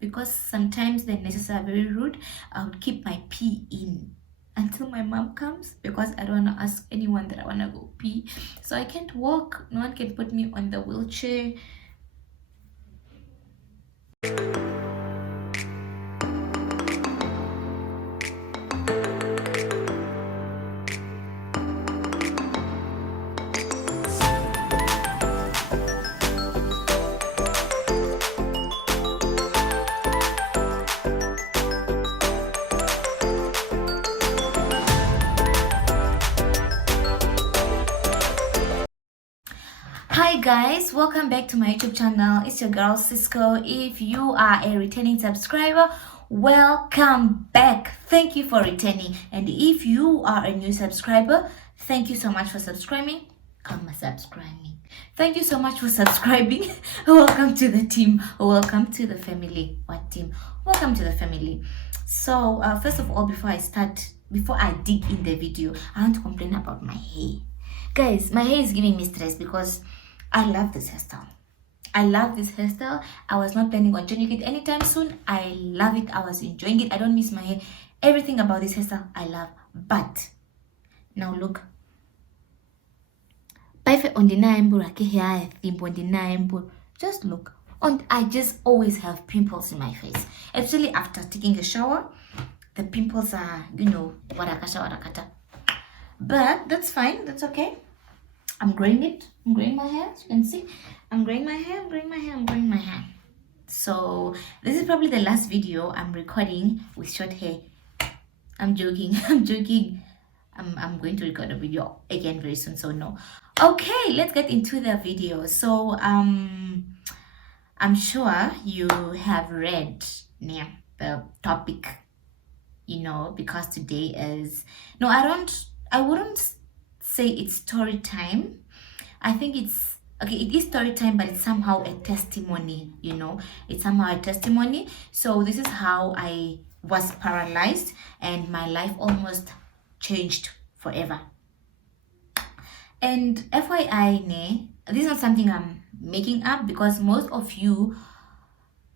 because sometimes the nurses are very rude. I would keep my pee in until my mom comes, because I don't want to ask anyone that I want to go pee. So I can't walk. No one can put me on the wheelchair. Hi guys, welcome back to my YouTube channel. It's your girl Cisco. If you are a returning subscriber, welcome back. Thank you for returning. And if you are a new subscriber, thank you so much for subscribing. Thank you so much for subscribing. Welcome to the team. Welcome to the family. What team? Welcome to the family. So first of all, before I dig in the video, I want to complain about my hair. Guys, my hair is giving me stress because I love this hairstyle. I love this hairstyle. I was not planning on changing it anytime soon. I love it. I was enjoying it. I don't miss my hair. Everything about this hairstyle I love. But now look. Just look. And I just always have pimples in my face. Especially after taking a shower. The pimples are, warakata. But that's fine. That's okay. I'm growing it. I'm growing my hair, as you can see. I'm growing my hair. So this is probably the last video I'm recording with short hair. I'm joking. I'm going to record a video again very soon, so no. Okay, let's get into the video. So I'm sure you have read the topic, because today is I wouldn't say it's story time. I think it is story time, but it's somehow a testimony, it's somehow a testimony. So this is how I was paralyzed and my life almost changed forever. And FYI, this is not something I'm making up, because most of you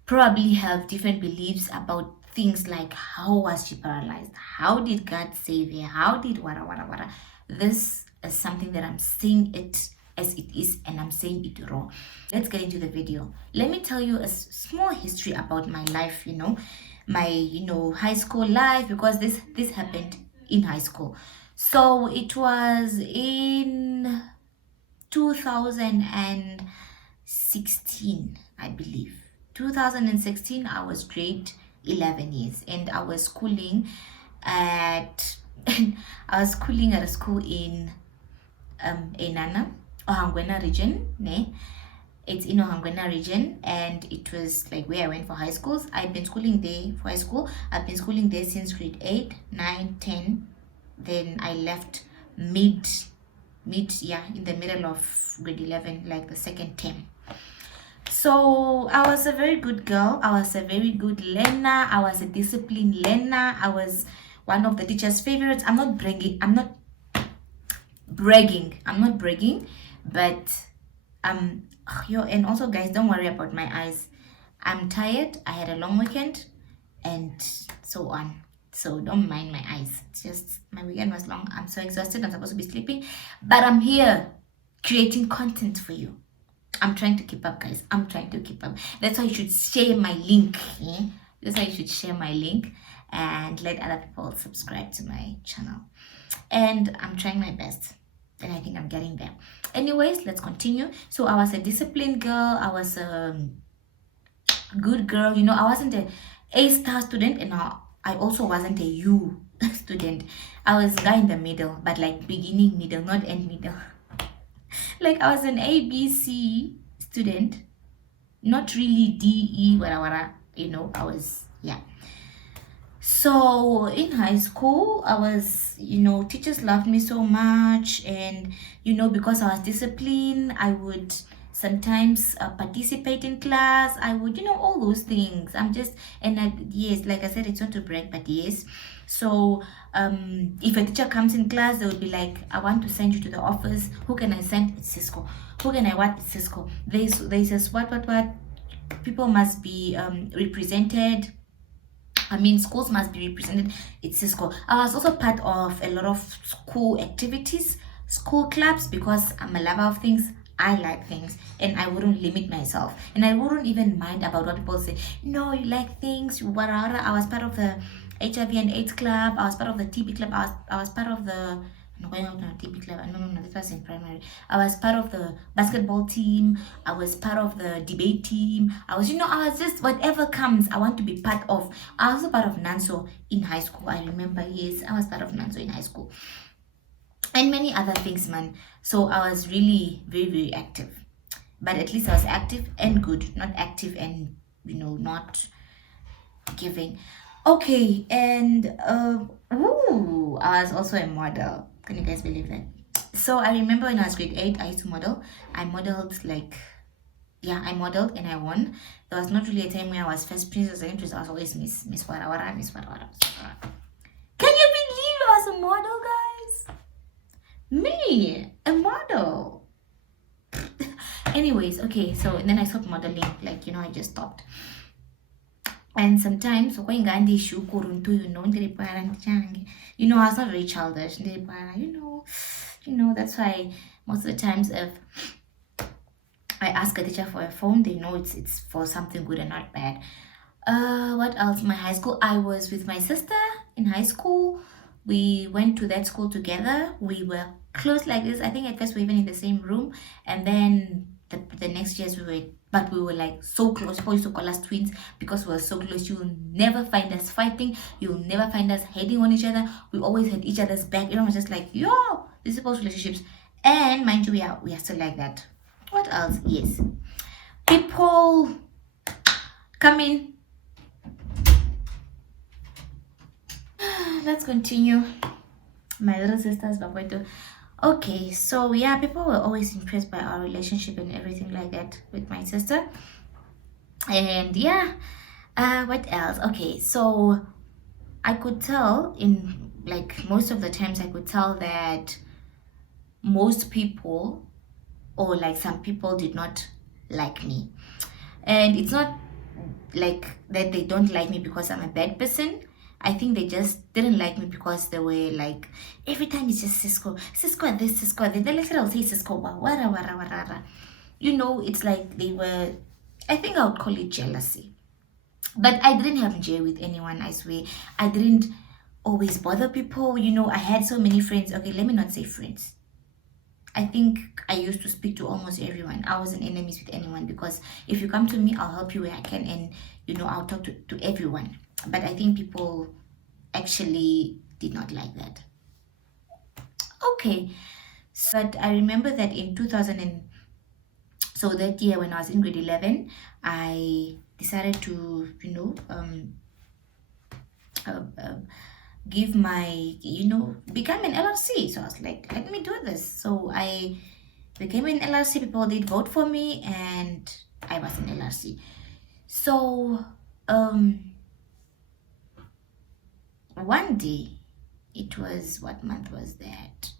probably have different beliefs about things like, how was she paralyzed? How did God save her? How did wada. This is something that I'm saying it as it is, and I'm saying it raw. Let's get into the video. Let me tell you a small history about my life, my high school life, because this happened in high school. So it was in 2016, I believe. 2016, I was grade 11 years, and I was schooling at a school in Enana, Ohangwena region. It's in Ohangwena region, and it was like where I went for high schools. I've been schooling there for high school. I've been schooling there since grade 8, 9, 10. Then I left in the middle of grade 11, like the second term. So I was a very good girl. I was a very good learner. I was a disciplined learner. I was one of the teacher's favorites. I'm not bragging, but and also guys, don't worry about my eyes. I'm tired. I had a long weekend and so on. So don't mind my eyes. It's just my weekend was long. I'm so exhausted. I'm supposed to be sleeping, but I'm here creating content for you. I'm trying to keep up, guys. I'm trying to keep up. That's why you should share my link. That's why you should share my link and let other people subscribe to my channel. And I'm trying my best, and I think I'm getting there. Anyways, let's continue. So I was a disciplined girl. I was a good girl. I wasn't a A-star student, and I also wasn't a U student. I was guy in the middle, but like beginning middle, not end middle. Like I was an ABC student, not really DE, whatever, I was, yeah. So in high school, I was, teachers loved me so much, and, because I was disciplined, I would sometimes participate in class. I would, all those things. Yes, like I said, it's not to brag, but yes. So if a teacher comes in class, they would be like, I want to send you to the office. Who can I send? It's Cisco. Who can I what? It's Cisco. They says what? people must be represented. I mean, schools must be represented. It's a school. I was also part of a lot of school activities, school clubs, because I'm a lover of things. I like things, and I wouldn't limit myself, and I wouldn't even mind about what people say. No, you like things. Whatever. I was part of the HIV and AIDS club. I was part of the TB club. I was part of the. I'm going out on TB club. No, that was in primary. I was part of the basketball team. I was part of the debate team. I was just whatever comes, I want to be part of. I was also part of NANSO in high school. I remember, yes, I was part of NANSO in high school. And many other things, man. So I was really very, very active. But at least I was active and good, not active and, not giving. Okay, and I was also a model. Can you guys believe that? So I remember when I was grade 8, I used to model. I modeled I modeled and I won. There was not really a time where I was first princess or second princess. I was always Miss Wara Wara, Miss Wara Wara. Can you believe I was a model, guys? Me, a model. Anyways, okay, so then I stopped modeling. I just stopped. And sometimes, I was not very childish. That's why most of the times if I ask a teacher for a phone, they know it's for something good and not bad. What else? My high school, I was with my sister in high school. We went to that school together. We were close like this. I think at first we were even in the same room, and then the next years we were like so close. People used to call us twins because we were so close. You'll never find us fighting. You'll never find us hating on each other. We always had each other's back. Everyone was just like, yo, this is supposed relationships. And mind you, we are still like that. What else? Yes. People come in. Let's continue. My little sisters, Bakweto. Okay, so yeah, people were always impressed by our relationship and everything like that with my sister. And yeah, what else? Okay, so I could tell in most of the times I could tell that most people or some people did not like me. And it's not like that they don't like me because I'm a bad person. I think they just didn't like me because they were like, every time it's just Cisco this, Cisco this. They I'll say Cisco, wara. It's like they were, I think I would call it jealousy. But I didn't have J with anyone, I swear. I didn't always bother people. I had so many friends. Okay, let me not say friends. I think I used to speak to almost everyone. I wasn't enemies with anyone because if you come to me, I'll help you where I can, and I'll talk to everyone. But I think people actually did not like that. Okay, but I remember that in 2000 so that year when I was in grade 11, I decided to give my become an LRC. So I was like, let me do this. So I became an LRC. People did vote for me, and I was an LRC. So one day, it was, what month was that?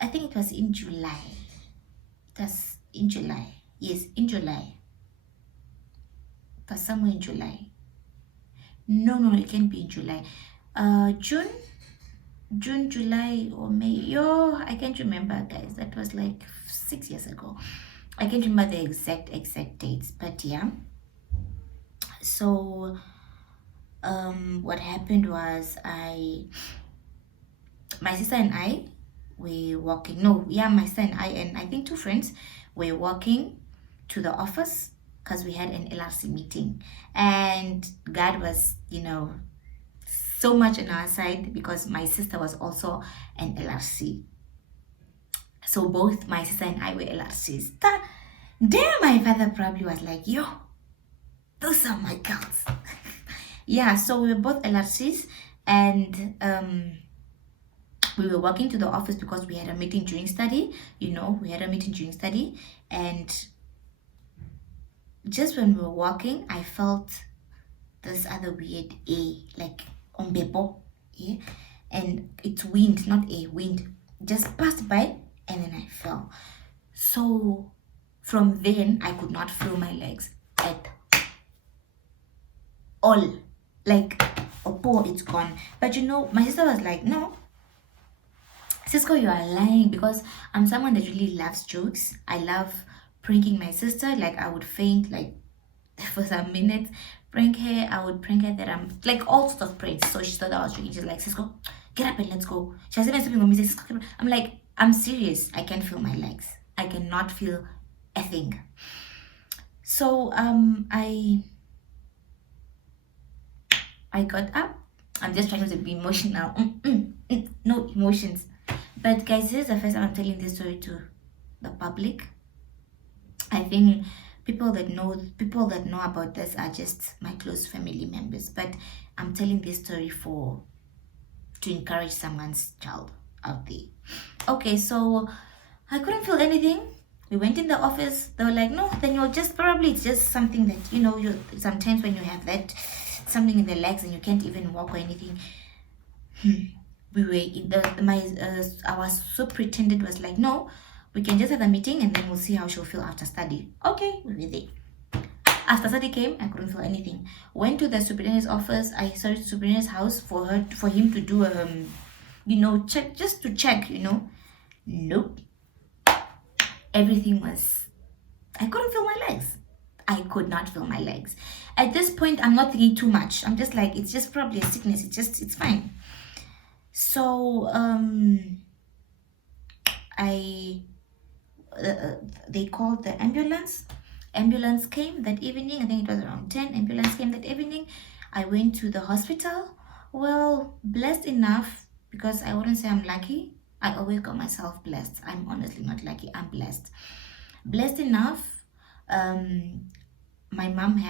I think it was in July. It was in July. Yes, in July. It was somewhere in July. No, it can't be in July. June, July, or May. Yo, I can't remember, guys. That was 6 years ago. I can't remember the exact dates, but yeah. So what happened was my sister and I were walking. My sister and I think 2 friends were walking to the office because we had an LRC meeting, and God was so much on our side because my sister was also an LRC. So both my sister and I were LRCs. Damn, my father probably was like, yo, those are my girls. Yeah, so we were both LRCs, and we were walking to the office because we had a meeting during study. We had a meeting during study, and just when we were walking, I felt this other weird on bebo, yeah, and it's wind, not wind, just passed by, and then I fell. So From then, I could not feel my legs at all. Like, oh, it's gone. But my sister was like, no, Cisco, you are lying, because I'm someone that really loves jokes. I love pranking my sister. Like, I would faint, like, for some minutes, prank her. I would prank her that I'm like all sorts of pranks. So she thought I was joking. She's like, Cisco, get up and let's go. She was even sleeping on me. Cisco, get up. I'm like, I'm serious. I can't feel my legs. I cannot feel a thing. So I got up. I'm just trying to be emotional. No emotions. But guys, this is the first time I'm telling this story to the public. I think people that know about this are just my close family members. But I'm telling this story to encourage someone's child out there. Okay, so I couldn't feel anything. We went in the office. They were like, no, then it's just something that you sometimes when you have that something in the legs and you can't even walk or anything. We were in our superintendent was like, no, we can just have a meeting and then we'll see how she'll feel after study. Okay, we were there. After study came, I couldn't feel anything. Went to the superintendent's office. I started the superintendent's house for him to do check, just to check. Nope. Everything was. I couldn't feel my legs. I could not feel my legs. At this point, I'm not thinking too much. I'm just like, it's just probably a sickness. It's fine. So they called the ambulance. Ambulance came that evening. I think it was around 10. Ambulance came that evening. I went to the hospital. Well, blessed enough, because I wouldn't say I'm lucky. I always call myself blessed. I'm honestly not lucky. I'm blessed. Blessed enough. My mom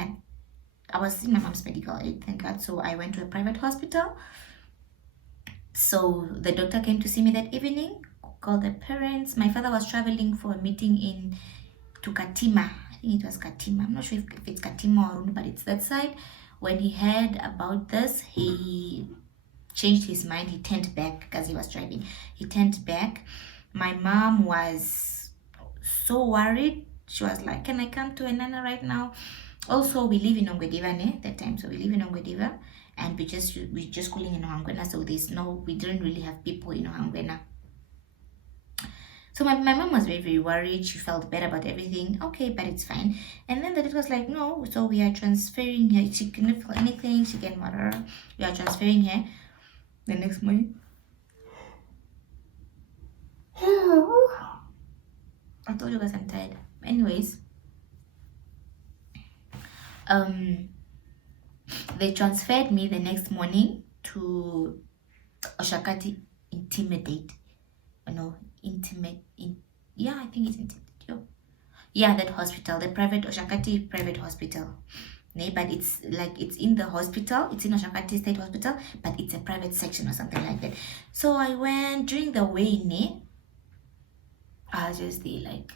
I was in my mom's medical aid, thank God. So I went to a private hospital. So the doctor came to see me that evening, called the parents. My father was traveling for a meeting to Katima. I think it was Katima. I'm not sure if it's Katima or Runu, but it's that side. When he heard about this, he changed his mind. He turned back because he was driving. He turned back. My mom was so worried. She was like, can I come to Enana right now? Also, we live in Ongwediva that time. So we live in Ongwediva. And we just schooling in Ohangwena, so we didn't really have people in Ohangwena. So my mom was very, very worried. She felt bad about everything. Okay, but it's fine. And then the doctor was like, no, so we are transferring her. She cannot feel anything. She can whatever. We are transferring her. The next morning, I told you guys I'm tired. Anyways, they transferred me the next morning to Oshakati Intimate. Yeah, I think it's Intimate. Yeah, that hospital, the private Oshakati private hospital. But it's in the hospital. It's in Oshakati State Hospital, but it's a private section or something like that. So I went during the way. I was just there like,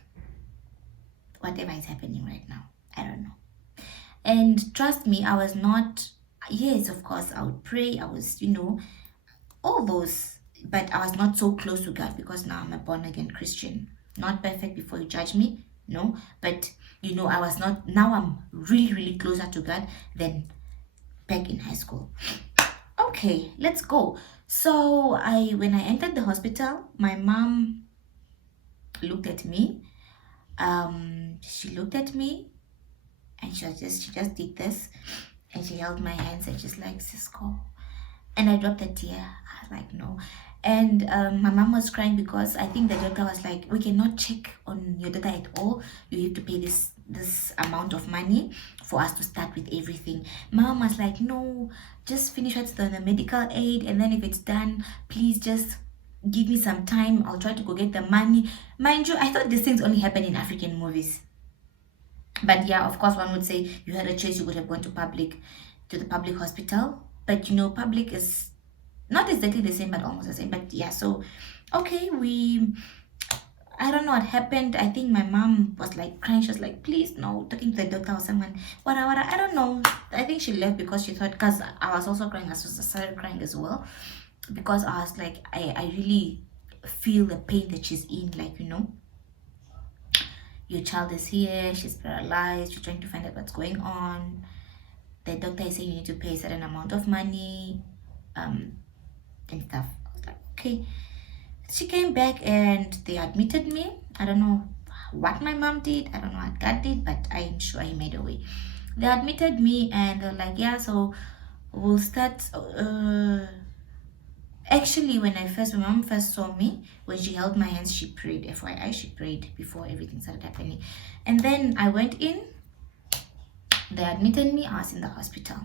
whatever is happening right now, I don't know. And trust me, I was not, yes, of course, I would pray. I was, all those, but I was not so close to God because now I'm a born-again Christian. Not perfect before you judge me, no. But, I was not, now I'm really, really closer to God than back in high school. Okay, let's go. So, when I entered the hospital, my mom looked at me. She looked at me. And she just did this, and she held my hands and she's like, Cisco. And I dropped a tear. I was like, no. And my mom was crying because I think the doctor was like, we cannot check on your daughter at all. You have to pay this amount of money for us to start with everything. My mom was like, no, just finish what's the medical aid, and then if it's done, please just give me some time. I'll try to go get the money. Mind you, I thought these things only happen in African movies. But yeah, of course, one would say you had a choice. You could have gone to the public hospital. But public is not exactly the same, but almost the same. But yeah, so okay, I don't know what happened. I think my mom was like crying. She was like, please, no, talking to the doctor or someone. Whatever. I don't know. I think she left because she thought, because I was also crying. I started crying as well. Because I was like, I really feel the pain that she's in, your child is here, she's paralyzed, you're trying to find out what's going on. The doctor is saying you need to pay a certain amount of money, and stuff. I was like, okay. She came back and they admitted me. I don't know what my mom did, I don't know what God did, but I'm sure he made a way. They admitted me and they're like, yeah, so we'll start. Actually, when my mom first saw me, when she held my hands, she prayed. FYI, she prayed before everything started happening. And then I went in, they admitted me, I was in the hospital.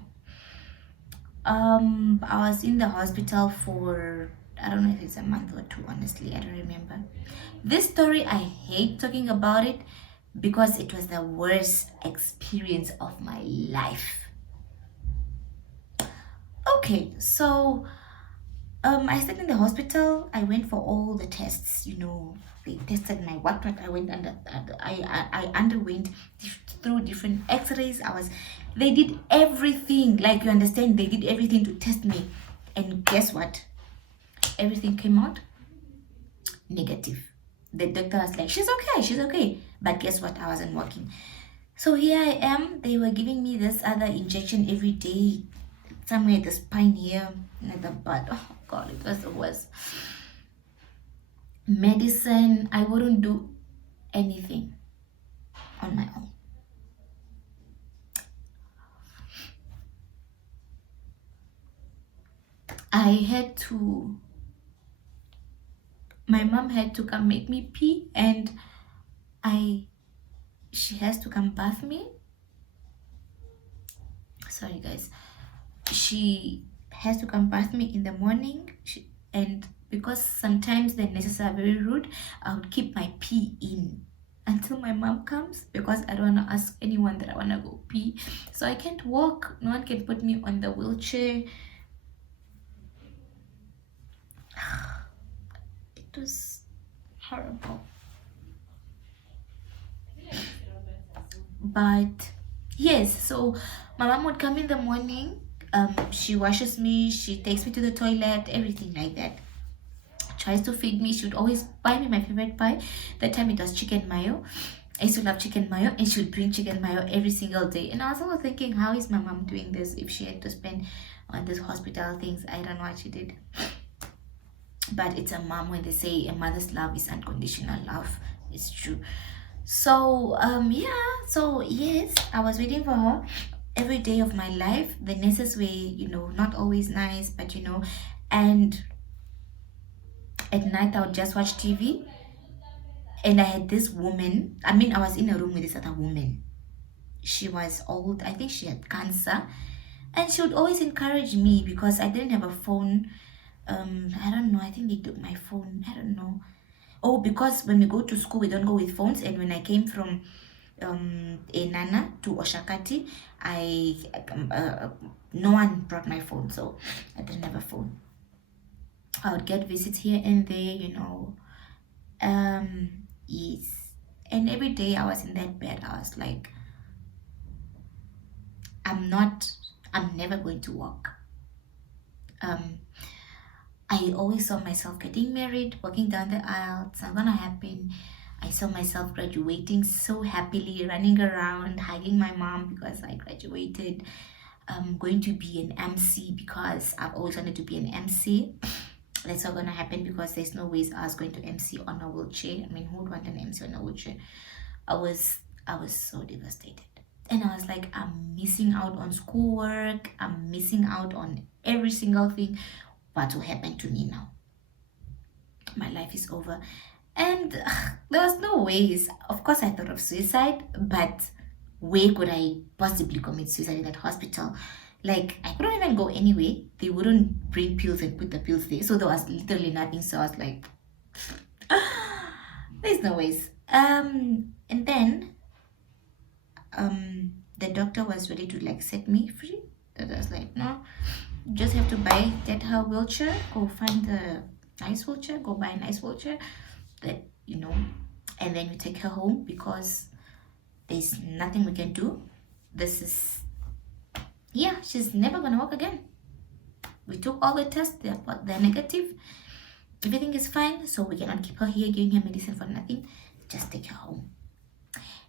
I was in the hospital for, I don't know if it's a month or two, honestly, I don't remember. This story, I hate talking about it because it was the worst experience of my life. Okay, so I stayed in the hospital. I went for all the tests. They tested my what. I went under. I underwent through different X-rays. They did everything. Like, you understand, they did everything to test me, and guess what? Everything came out negative. The doctor was like, she's okay. But guess what? I wasn't working. So here I am. They were giving me this other injection every day, somewhere at the spine here, at the butt. Oh God, it was the worst. Medicine, I wouldn't do anything on my own. My mom had to come make me pee, and she has to come bath me. Sorry guys. She has to come bath me in the morning, and because sometimes the nurses are very rude, I would keep my pee in until my mom comes, because I don't want to ask anyone that I want to go pee. So I can't walk, no one can put me on the wheelchair. It was horrible. But yes, so my mom would come in the morning, she washes me, she takes me to the toilet, everything like that. Tries to feed me. She would always buy me my favorite pie. That time it was chicken mayo. I used to love chicken mayo, and she would bring chicken mayo every single day. And I was also thinking, how is my mom doing this if she had to spend on these hospital things? I don't know what she did. But it's a mom. When they say a mother's love is unconditional love, it's true. So yes, I was waiting for her every day of my life. The nurses were, not always nice, but and at night I would just watch TV, and I had this woman. I was in a room with this other woman. She was old. I think she had cancer, and she would always encourage me because I didn't have a phone. I don't know. I think they took my phone. I don't know. Oh, because when we go to school, we don't go with phones. And when I came from Enana to Oshakati, no one brought my phone, so I didn't have a phone. I would get visits here and there, yes. And every day I was in that bed, I was like, I'm never going to walk. I always saw myself getting married, walking down the aisle. It's not gonna happen. I saw myself graduating so happily, running around, hugging my mom because I graduated. I'm going to be an MC because I've always wanted to be an MC. That's not gonna happen because there's no ways I was going to MC on a wheelchair. Who would want an MC on a wheelchair? I was so devastated. And I was like, I'm missing out on schoolwork. I'm missing out on every single thing. What will happen to me now? My life is over. And there was no ways. Of course, I thought of suicide, but where could I possibly commit suicide in that hospital? Like, I couldn't even go anywhere. They wouldn't bring pills and put the pills there. So there was literally nothing. So I was like, there's no ways. And then the doctor was ready to set me free. And I was like, no, you just have to get her wheelchair, go find a nice wheelchair, go buy a nice wheelchair that, and then you take her home because there's nothing we can do. She's never gonna walk again. We took all the tests, they're negative. Everything is fine, so we cannot keep her here giving her medicine for nothing. Just take her home.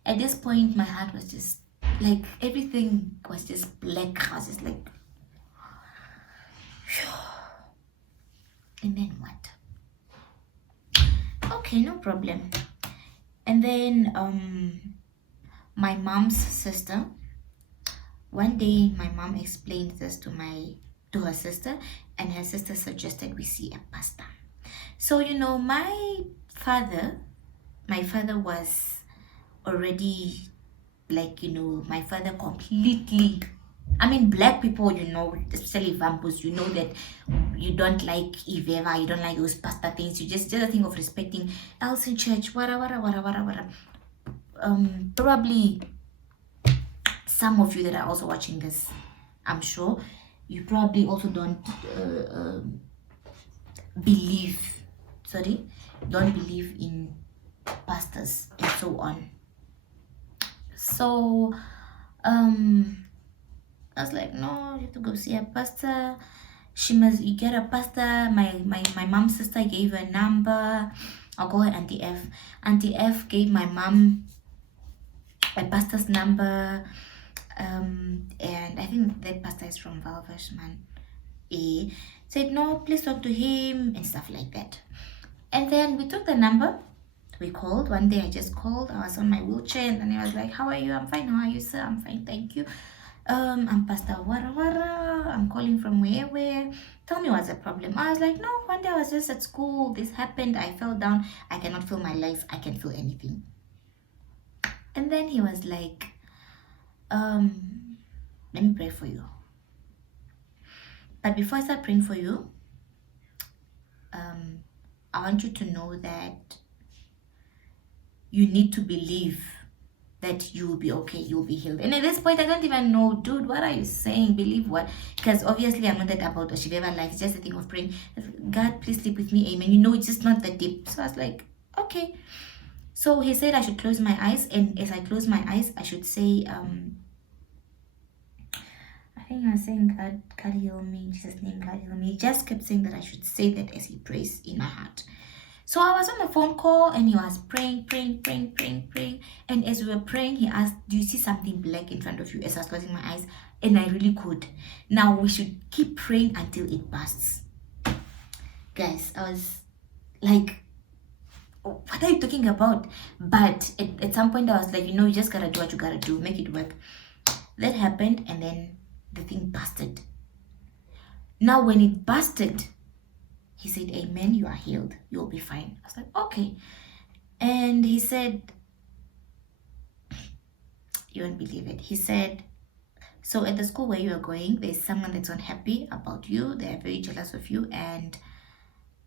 At this point, my heart was just like everything was just black. I was just like, and then what? Okay, no problem. And then my mom's sister, one day my mom explained this to her sister, and her sister suggested we see a pastor. So my father was already like, my father completely, I mean, black people, especially vampus, that you don't like Iveva, you don't like those pastor things, you just a thing of respecting else in church, wara. Probably some of you that are also watching this, I'm sure you probably also don't don't believe in pastors and so on. So I was like, no, you have to go see a pastor. You get a pastor. My mom's sister gave her a number. I'll call her Auntie F. Auntie F gave my mom a pastor's number. And I think that pastor is from Valvashman. Said, no, please talk to him and stuff like that. And then we took the number. We called. One day I just called. I was on my wheelchair and I was like, how are you? I'm fine. How are you, sir? I'm fine, thank you. I'm Pastor Wara. I'm calling from where? Tell me what's the problem. I was like, no, one day I was just at school. This happened. I fell down. I cannot feel my legs. I can't feel anything. And then he was like, let me pray for you. But before I start praying for you, I want you to know that you need to believe that you will be okay, you'll be healed. And at this point, I don't even know, dude, what are you saying? Believe what? Because obviously I'm not that about Oshiveva life. It's just a thing of praying, God, please sleep with me, amen. It's just not that deep. So I was like, okay. So he said I should close my eyes. And as I close my eyes, I should say, I think I was saying, God heal me, in Jesus' name, God heal me. He just kept saying that I should say that as he prays in my heart. So I was on the phone call and he was praying. And as we were praying, he asked, do you see something black in front of you? As I was closing my eyes, and I really could. Now we should keep praying until it bursts. Guys, I was like, what are you talking about? But at some point I was like, you just gotta do what you gotta do, make it work. That happened, and then the thing busted. Now when it busted, he said, amen, you are healed, you'll be fine. I was like, okay. And he said, you won't believe it, he said, so at the school where you are going, there's someone that's unhappy about you, they're very jealous of you, and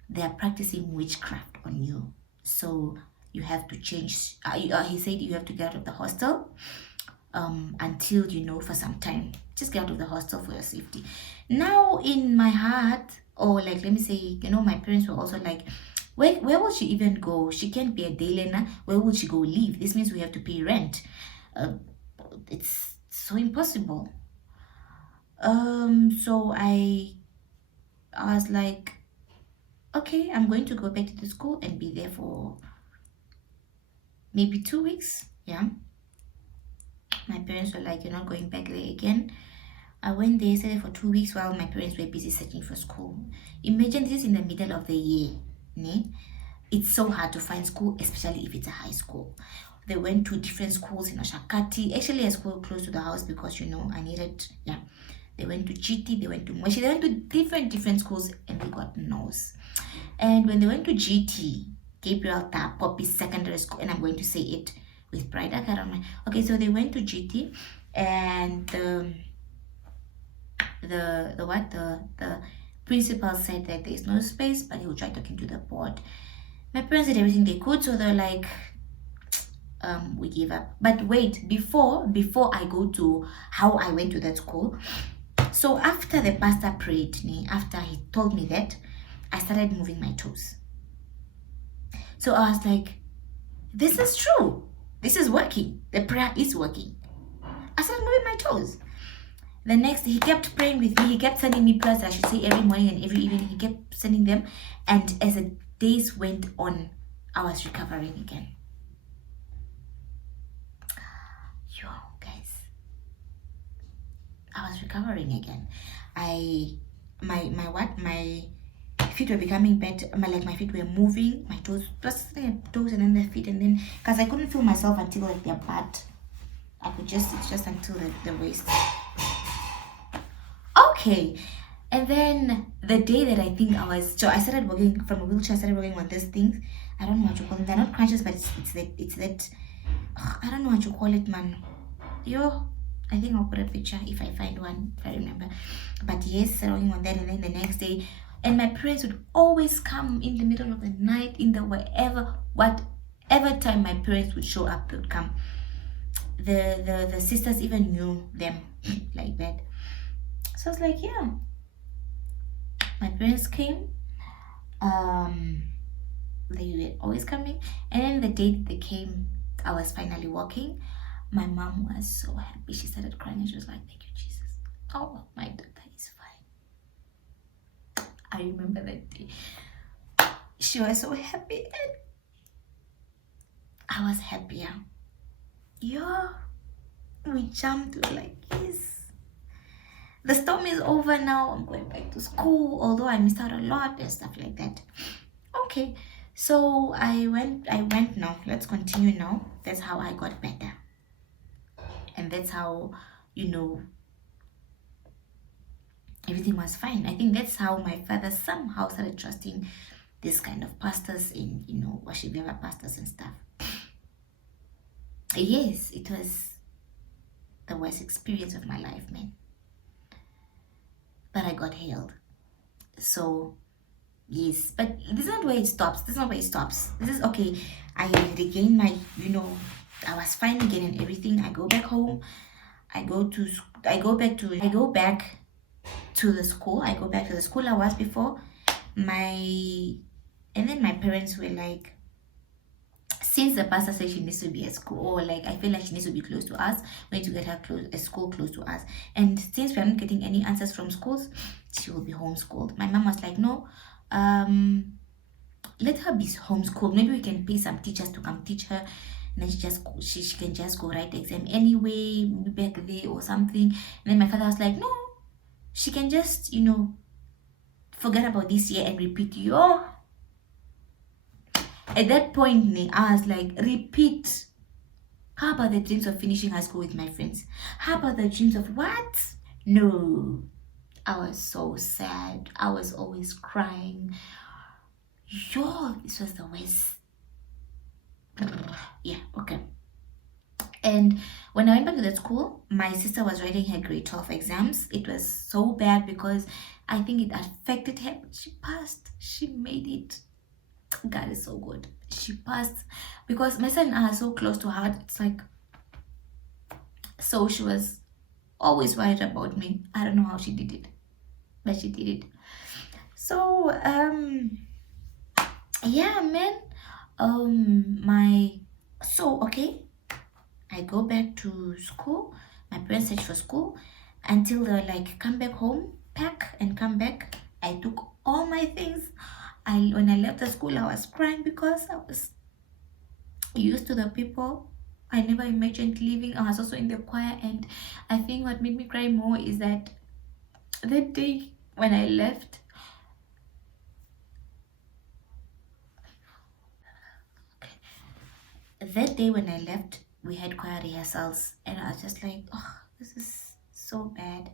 they're practicing witchcraft on you. So you have to change. He said you have to get out of the hostel until, for some time. Just get out of the hostel for your safety. Now in my heart, or like, let me say, my parents were also like, where will she even go? She can't be a day learner. Where will she go live? This means we have to pay rent. It's so impossible. So I was like, okay, I'm going to go back to the school and be there for maybe 2 weeks. Yeah. My parents were like, you're not going back there again. I went there, stayed there for 2 weeks while my parents were busy searching for school. Imagine this is in the middle of the year. It's so hard to find school, especially if it's a high school. They went to different schools in Oshakati, actually a school close to the house because, I needed, They went to GT, they went to Mweshi, they went to different schools and they got no's. And when they went to GT, Gabriel Ta Poppy Secondary School, and I'm going to say it with pride. Okay, so they went to GT, and the principal said that there's no space, but he will try talking to the board. My parents did everything they could, so they're like, we give up. But wait, before I go to how I went to that school, so after the pastor prayed, after he told me that, I started moving my toes. So I was like, this is true. This is working. The prayer is working. I started moving my toes. The next day, he kept praying with me. He kept sending me prayers, I should say, every morning and every evening. He kept sending them. And as the days went on, I was recovering again. I was recovering again. My feet were becoming better. My feet were moving. My toes, just toes and then the feet, and then because I couldn't feel myself until like their butt. I could just, it's just until the waist. Okay. And then the day that I think I started walking from a wheelchair. I started walking on these things. I don't know what you call them. They're not crunches, but it's that. I don't know what you call it, man. Yo, I think I'll put a picture if I find one, if I remember. But yes, walking on that, and then the next day, and my parents would always come in the middle of the night, in the whatever time my parents would show up, they would come. The sisters even knew them like that. So I was like, yeah. My parents came. They were always coming, and then the day they came, I was finally walking. My mom was so happy. She started crying and she was like, "Thank you, Jesus. Oh, my daughter is fine." I remember that day. She was so happy, and I was happier. Yeah, we jumped. We were like, yes. The storm is over now. I'm going back to school, although I missed out a lot and stuff like that. Okay, so I went now. Let's continue now. That's how I got better. And that's how, everything was fine. I think that's how my father somehow started trusting this kind of pastors in, worship leader pastors and stuff. Yes, it was the worst experience of my life, man. But I got healed. So, yes, but this is not where it stops. This is okay. I regained my, I was fine again and everything. I go back home. I go back to the school. I go back to the school I was before. And then my parents were like, since the pastor said she needs to be at school, or like I feel like she needs to be close to us, we need to get her a school close to us. And since we are not getting any answers from schools, she will be homeschooled. My mom was like, no, let her be homeschooled. Maybe we can pay some teachers to come teach her, and then she can just go write the exam anyway, back there or something. And then my father was like, no, she can just forget about this year and repeat your. At that point, I was like, repeat. How about the dreams of finishing high school with my friends? How about the dreams of what? No. I was so sad. I was always crying. Yo, this was the worst. Yeah, okay. And when I went back to the school, my sister was writing her grade 12 exams. It was so bad because I think it affected her. She passed. She made it. God is so good. She passed because my son and I are so close to her. It's like, so she was always worried about me. I don't know how she did it, but she did it. So yeah, man. Okay, I go back to school. My parents search for school until they're like, come back home, pack and come back. I took all my things. When I left the school, I was crying because I was used to the people. I never imagined leaving. I was also in the choir, and I think what made me cry more is that that day when I left, we had choir rehearsals, and I was just like, oh, this is so bad.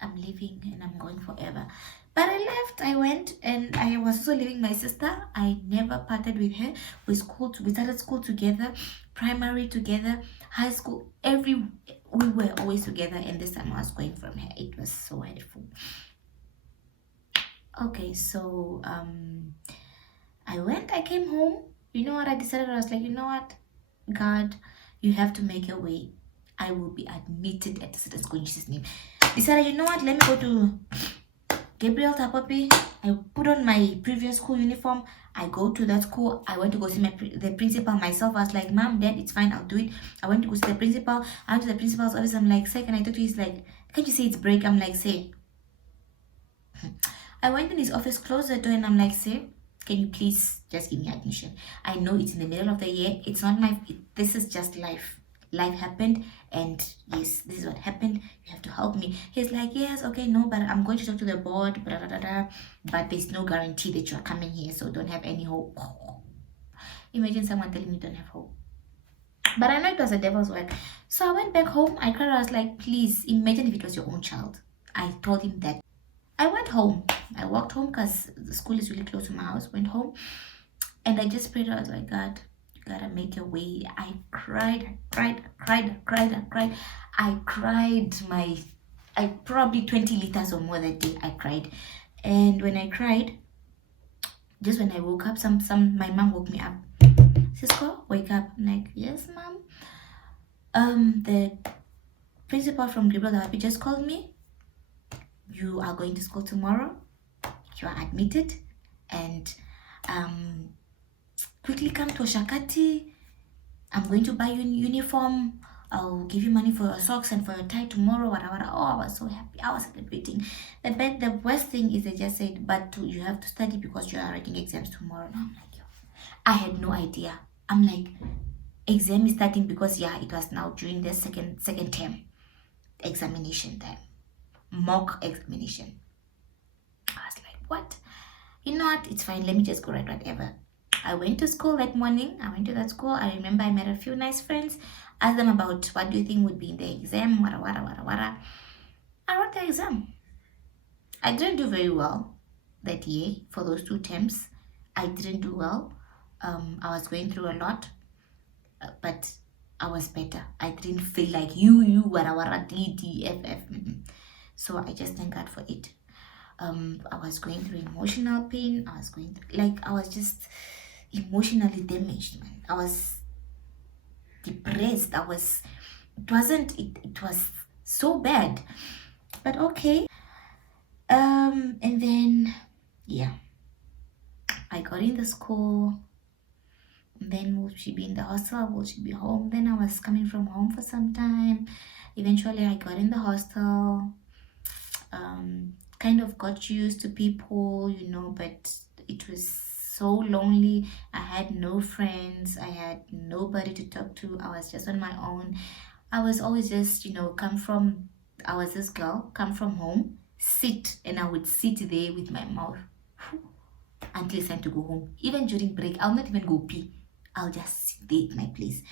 I'm leaving and I'm going forever. But I left, I went, and I was also leaving my sister. I never parted with her. We started school together, primary together, high school, we were always together, and this time I was going from her. It was so helpful. Okay, so I came home. You know what I decided? I was like, you know what, God, you have to make a way. I will be admitted at the certain school in Jesus' name. Decided, you know what, let me go to Gabriel Tapapi. I put on my previous school uniform. I go to that school. I went to go see the principal myself. I was like, Mom, Dad, it's fine, I'll do it. I went to go see the principal. I went to the principal's office. I'm like, sir, can I talk to you? He's like, can't you say it's break? I'm like, say. I went in his office, closed the door, and I'm like, say, can you please just give me admission? I know it's in the middle of the year. It's not this is just life. life happened, and yes, this is what happened. You have to help me. He's like, yes, okay, no, but I'm going to talk to the board, blah, blah, blah, blah, but there's no guarantee that you're coming here, so don't have any hope. Imagine someone telling me don't have hope. But I know it was the devil's work. So I went back home. I cried. I was like, please, imagine if it was your own child. I told him that. I went home. I walked home because the school is really close to my house. Went home and I just prayed. I was like, God, you gotta make a way. I cried, cried. I probably 20 liters or more that day. I cried. And when I cried, just when I woke up, my mom woke me up. Cisco, wake up. I'm like, yes, mom. The principal from Gabriel Therapy just called me. You are going to school tomorrow. You are admitted, and quickly come to Oshakati. I'm going to buy you a uniform. I'll give you money for your socks and for your tie tomorrow. Whatever. Oh, I was so happy. I was celebrating. The worst thing is they just said, but you have to study because you are writing exams tomorrow. And I'm like, I had no idea. I'm like, exam is starting because it was now during the second term examination time, mock examination. I was like, what? You know what? It's fine. Let me just go write whatever. I went to school that morning. I went to that school. I remember I met a few nice friends. Asked them about what do you think would be in the exam. Wada. I wrote the exam. I didn't do very well that year for those 2 terms. I didn't do well. I was going through a lot, but I was better. I didn't feel like wada DDFF. So I just thank God for it. I was going through emotional pain. I was just emotionally damaged, man. I was depressed. It was so bad. But okay. And then I got in the school. And then will she be in the hostel? Will she be home? Then I was coming from home for some time. Eventually I got in the hostel. Kind of got used to people, but it was so lonely. I had no friends. I had nobody to talk to. I was just on my own. I was always just, I was this girl, come from home, sit, and I would sit there with my mouth until it's time to go home. Even during break, I'll not even go pee. I'll just sit there at my place.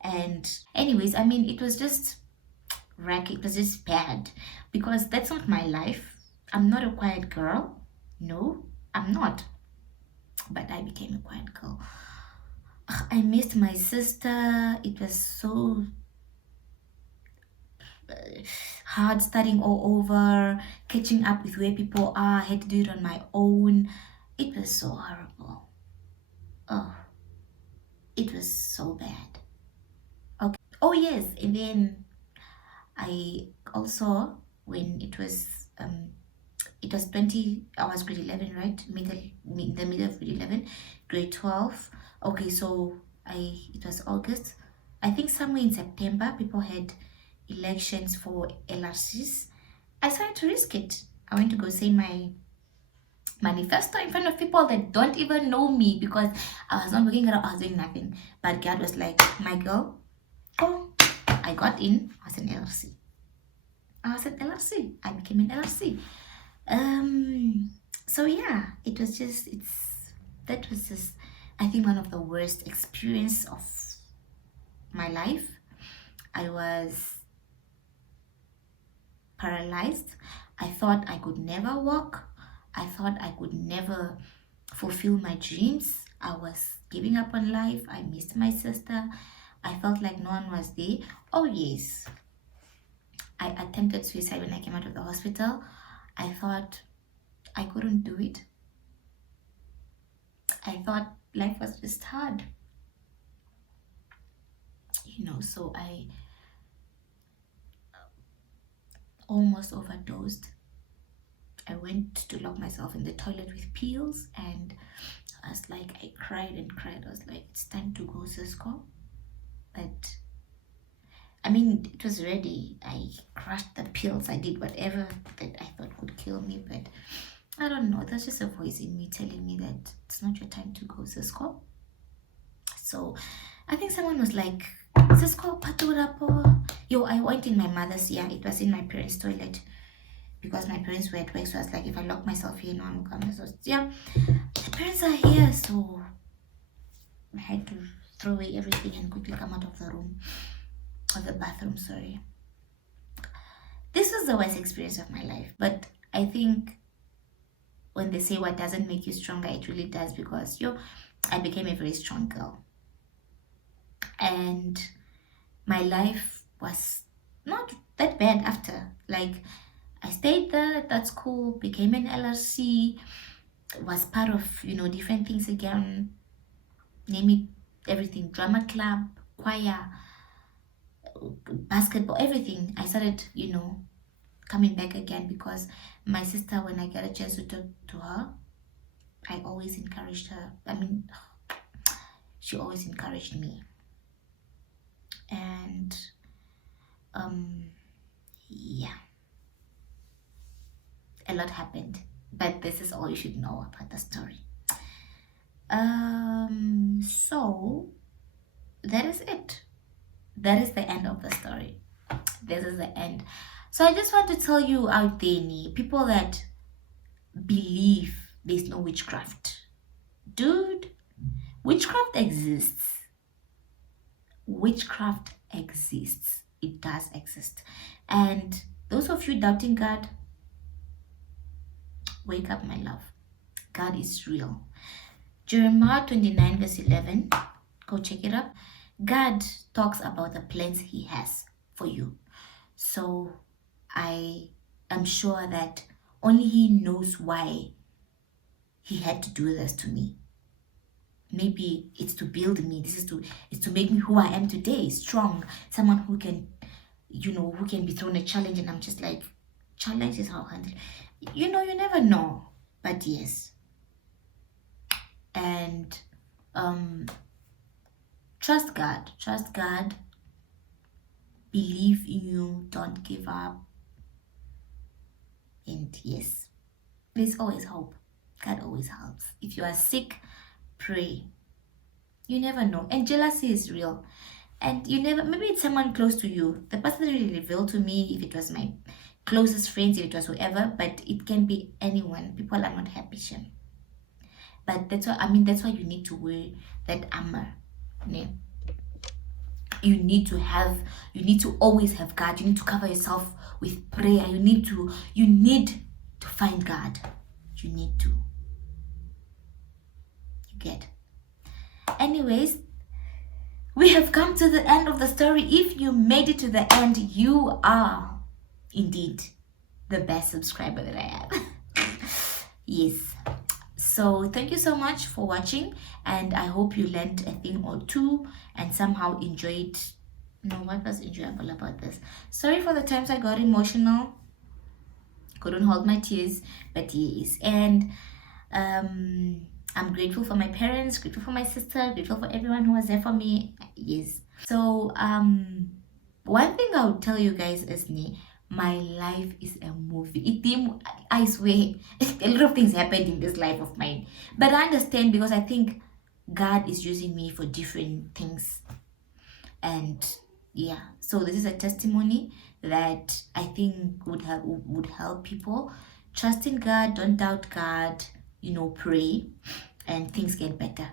And anyways, it was just wreck. It was just bad because that's not my life. I'm not a quiet girl. No, I'm not. But I became a quiet girl. I missed my sister. It was so hard studying all over, catching up with where people are. I had to do it on my own. It was so horrible. Oh, it was so bad. Okay. Oh yes, and then I also, when it was 20, I was grade 11, right? The middle of grade 11, grade 12. Okay, so it was August. I think somewhere in September, people had elections for LRCs. I decided to risk it. I went to go say my manifesto in front of people that don't even know me because I was not working around, I was doing nothing. But God was like, my girl, oh, I got in. I was an LRC. I became an LRC. So yeah, that was just I think one of the worst experience of my life. I was paralyzed. I thought I could never walk. I thought I could never fulfill my dreams. I was giving up on life. I missed my sister. I felt like no one was there. Oh yes, I attempted suicide when I came out of the hospital. I thought I couldn't do it. I thought life was just hard. So I almost overdosed. I went to lock myself in the toilet with pills, and I was like, I cried and cried. I was like, it's time to go, Cisco. But it was ready. I crushed the pills. I did whatever that I thought could kill me, but I don't know. There's just a voice in me telling me that it's not your time to go, Cisco. So I think someone was like, Cisco Paturapo. Yo, I went in my mother's, yeah, it was in my parents' toilet because my parents were at work. So I was like, if I lock myself here, no, I'm coming. So yeah, my parents are here. So I had to throw away everything and quickly come out of the room, of the bathroom, sorry. This was the worst experience of my life. But I think when they say what doesn't make you stronger, it really does, because I became a very strong girl. And my life was not that bad after. Like, I stayed there at that school, became an LRC, was part of, different things again, name it, everything, drama club, choir, basketball, everything. I started, coming back again, because my sister, when I get a chance to talk to her, I always encouraged her. I mean, she always encouraged me. And yeah, a lot happened, but this is all you should know about the story. So that is it. That is the end of the story. This is the end. So I just want to tell you out there, people that believe there's no witchcraft. Dude, witchcraft exists. Witchcraft exists. It does exist. And those of you doubting God, wake up, my love. God is real. Jeremiah 29 verse 11, go check it up. God talks about the plans he has for you. So I am sure that only he knows why he had to do this to me. Maybe it's to build me. It's to make me who I am today, strong, someone who can, who can be thrown a challenge and I'm just like, challenge is how I handle it. You never know. But yes. And trust God, believe in you, don't give up. And yes, there's always hope. God always helps. If you are sick, pray. You never know. And jealousy is real. And maybe it's someone close to you. The person really revealed to me if it was my closest friends, if it was whoever, but it can be anyone. People are not happy, Shem. But that's why you need to wear that armor. Yeah. You need to always have God. You need to cover yourself with prayer. You need to find God. You need to. You get. Anyways, we have come to the end of the story. If you made it to the end, you are indeed the best subscriber that I have. Yes. So thank you so much for watching, and I hope you learned a thing or two and somehow enjoyed. No, what was enjoyable about this? Sorry for the times I got emotional. Couldn't hold my tears, but yes. And I'm grateful for my parents, grateful for my sister, grateful for everyone who was there for me. Yes. So one thing I would tell you guys is my life is a movie. I swear, a lot of things happened in this life of mine. But I understand, because I think God is using me for different things. And yeah, so this is a testimony that I think would help people. Trust in God, don't doubt God, pray, and things get better.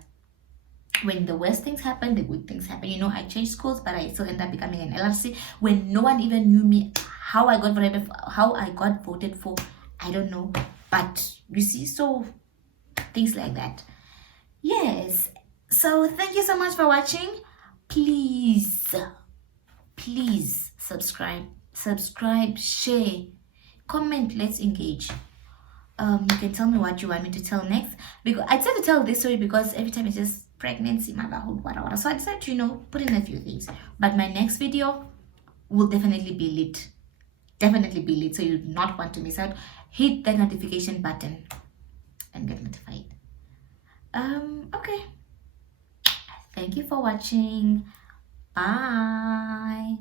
When the worst things happen, the good things happen. I changed schools, but I still ended up becoming an LRC when no one even knew me. How I got voted for, I don't know. But you see, so things like that. Yes. So thank you so much for watching. Please subscribe, share, comment. Let's engage. You can tell me what you want me to tell next, because I decided to tell this story because every time it's just pregnancy, motherhood, whatever. So I decided to put in a few things. But my next video will definitely be lit. So you do not want to miss out. Hit that notification button and get notified. Okay, thank you for watching. Bye.